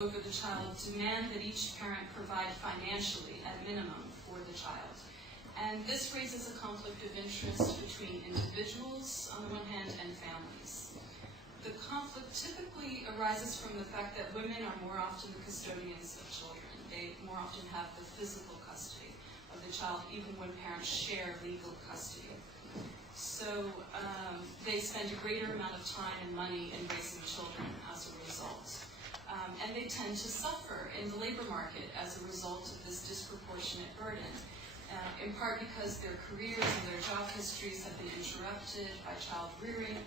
over the child demand that each parent provide financially, at minimum, for the child. And this raises a conflict of interest between individuals, on the one hand, and families. The conflict typically arises from the fact that women are more often the custodians of children. They more often have the physical custody of the child, even when parents share legal custody. So they spend a greater amount of time and money in raising children as a result. And they tend to suffer in the labor market as a result of this disproportionate burden, in part because their careers and their job histories have been interrupted by child rearing,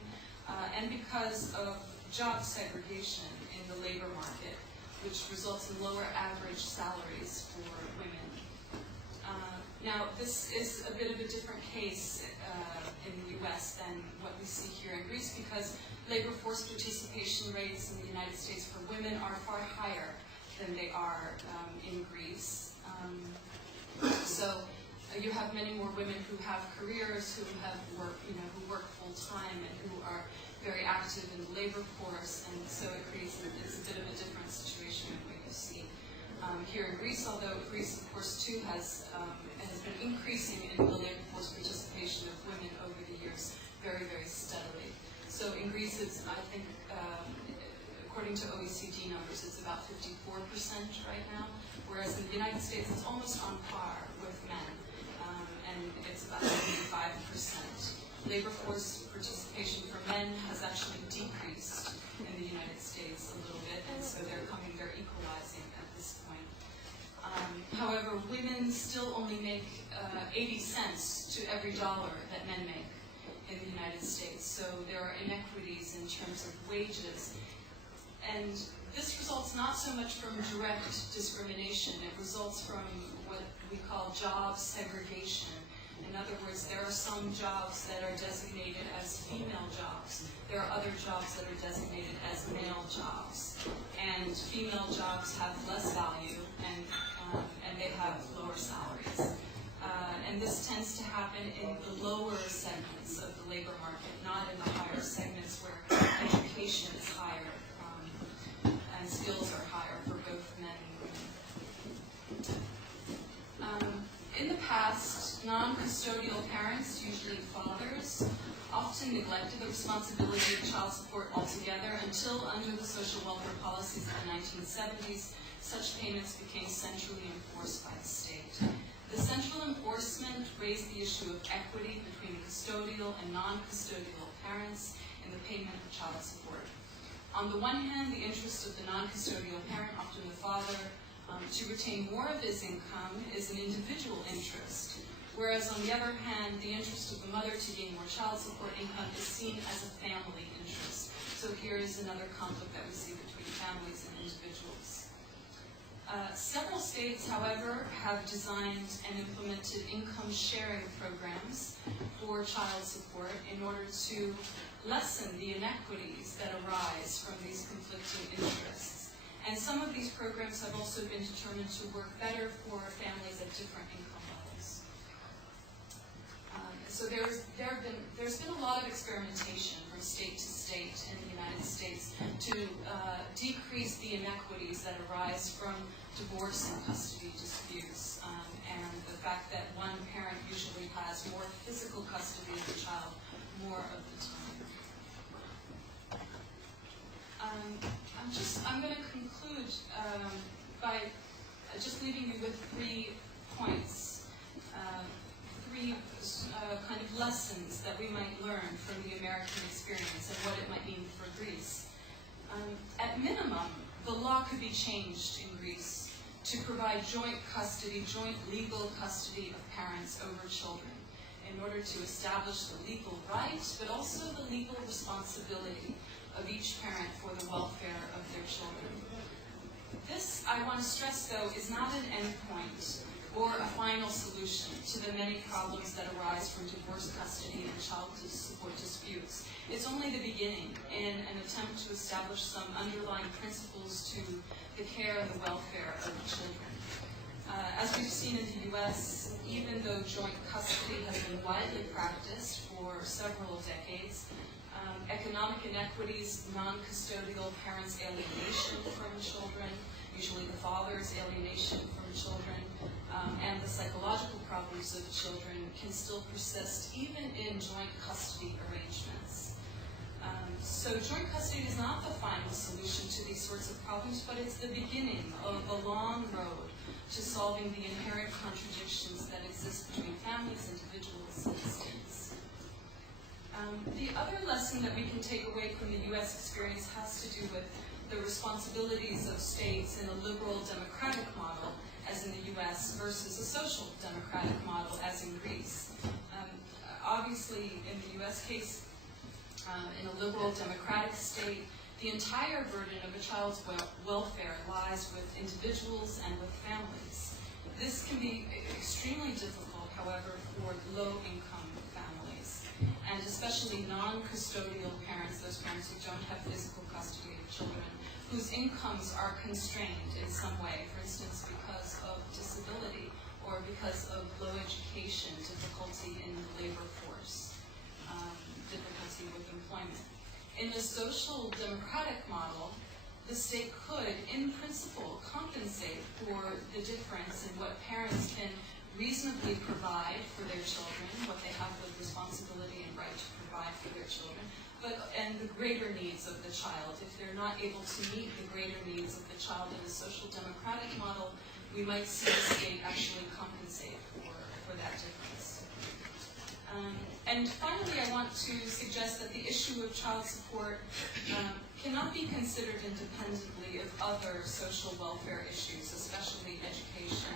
and because of job segregation in the labor market, which results in lower average salaries for women. Now, this is a bit of a different case in the U.S. than what we see here in Greece, because labor force participation rates in the United States for women are far higher than they are in Greece. So you have many more women who have careers, who have who work full time, and who are very active in the labor force, and so it's a bit of a different situation than what you see here in Greece. Although Greece, of course, too has been increasing in the labor force participation of women over the years very, very steadily. So in Greece, it's, I think, according to OECD numbers, it's about 54% right now, whereas in the United States, it's almost on par with men, and it's about 75%. Labor force participation for men has actually decreased in the United States a little bit, and so they're equalizing at this point. However, women still only make 80 cents to every dollar that men make in the United States. So there are inequities in terms of wages. And this results not so much from direct discrimination, it results from what we call job segregation. In other words, there are some jobs that are designated as female jobs. There are other jobs that are designated as male jobs. And female jobs have less value, and they have lower salaries. And this tends to happen in the lower segments of the labor market, not in the higher segments where education is higher and skills are higher for both men and women. In the past, non-custodial parents, usually fathers, often neglected the responsibility of child support altogether until, under the social welfare policies of the 1970s, such payments became centrally enforced by the state. The central enforcement raised the issue of equity between custodial and non-custodial parents in the payment of child support. On the one hand, the interest of the non-custodial parent, often the father, to retain more of his income is an individual interest, whereas on the other hand, the interest of the mother to gain more child support income is seen as a family interest. So here is another conflict that we see between families and individuals. Several states, however, have designed and implemented income sharing programs for child support in order to lessen the inequities that arise from these conflicting interests. And some of these programs have also been determined to work better for families at different income levels. So there's been a lot of experimentation from state to state in the United States to decrease the inequities that arise from divorce and custody disputes, and the fact that one parent usually has more physical custody of the child more of the time. I'm going to conclude by just leaving you with 3 points, 3 kind of lessons that we might learn from the American experience and what it might mean for Greece. At minimum, the law could be changed in Greece to provide joint custody, joint legal custody of parents over children in order to establish the legal right, but also the legal responsibility of each parent for the welfare of their children. This, I want to stress, though, is not an endpoint or a final solution to the many problems that arise from divorce custody and child support disputes. It's only the beginning in an attempt to establish some underlying principles to the care and the welfare of children. As we've seen in the U.S., even though joint custody has been widely practiced for several decades, Economic inequities, non-custodial parents' alienation from children, usually the father's alienation from children, and the psychological problems of children can still persist even in joint custody arrangements. So joint custody is not the final solution to these sorts of problems, but it's the beginning of a long road to solving the inherent contradictions that exist between families, individuals, and states. The other lesson that we can take away from the U.S. experience has to do with the responsibilities of states in a liberal democratic model, as in the U.S., versus a social democratic model, as in Greece. Obviously, in the U.S. case, in a liberal democratic state, the entire burden of a child's welfare lies with individuals and with families. This can be extremely difficult, however, for low-income families, and especially non-custodial parents, those parents who don't have physical custody of children, whose incomes are constrained in some way, for instance, because of disability or because of low education, difficulty in the labor force, difficulty with employment. In the social democratic model, the state could, in principle, compensate for the difference in what parents can reasonably provide for their children, what they have the responsibility and right to provide for their children, and the greater needs of the child. If they're not able to meet the greater needs of the child in the social democratic model, we might see the state actually compensate for that difference. And finally, I want to suggest that the issue of child support cannot be considered independently of other social welfare issues, especially education,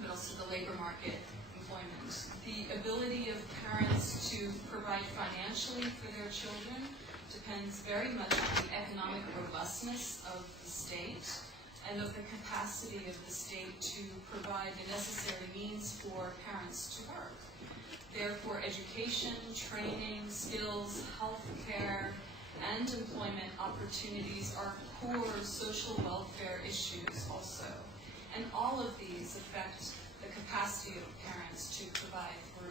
but also the labor market, employment. The ability of parents to provide financially for their children depends very much on the economic robustness of the state and of the capacity of the state to provide the necessary means for parents to work. Therefore, education, training, skills, health care, and employment opportunities are core social welfare issues also. And all of these affect the capacity of parents to provide for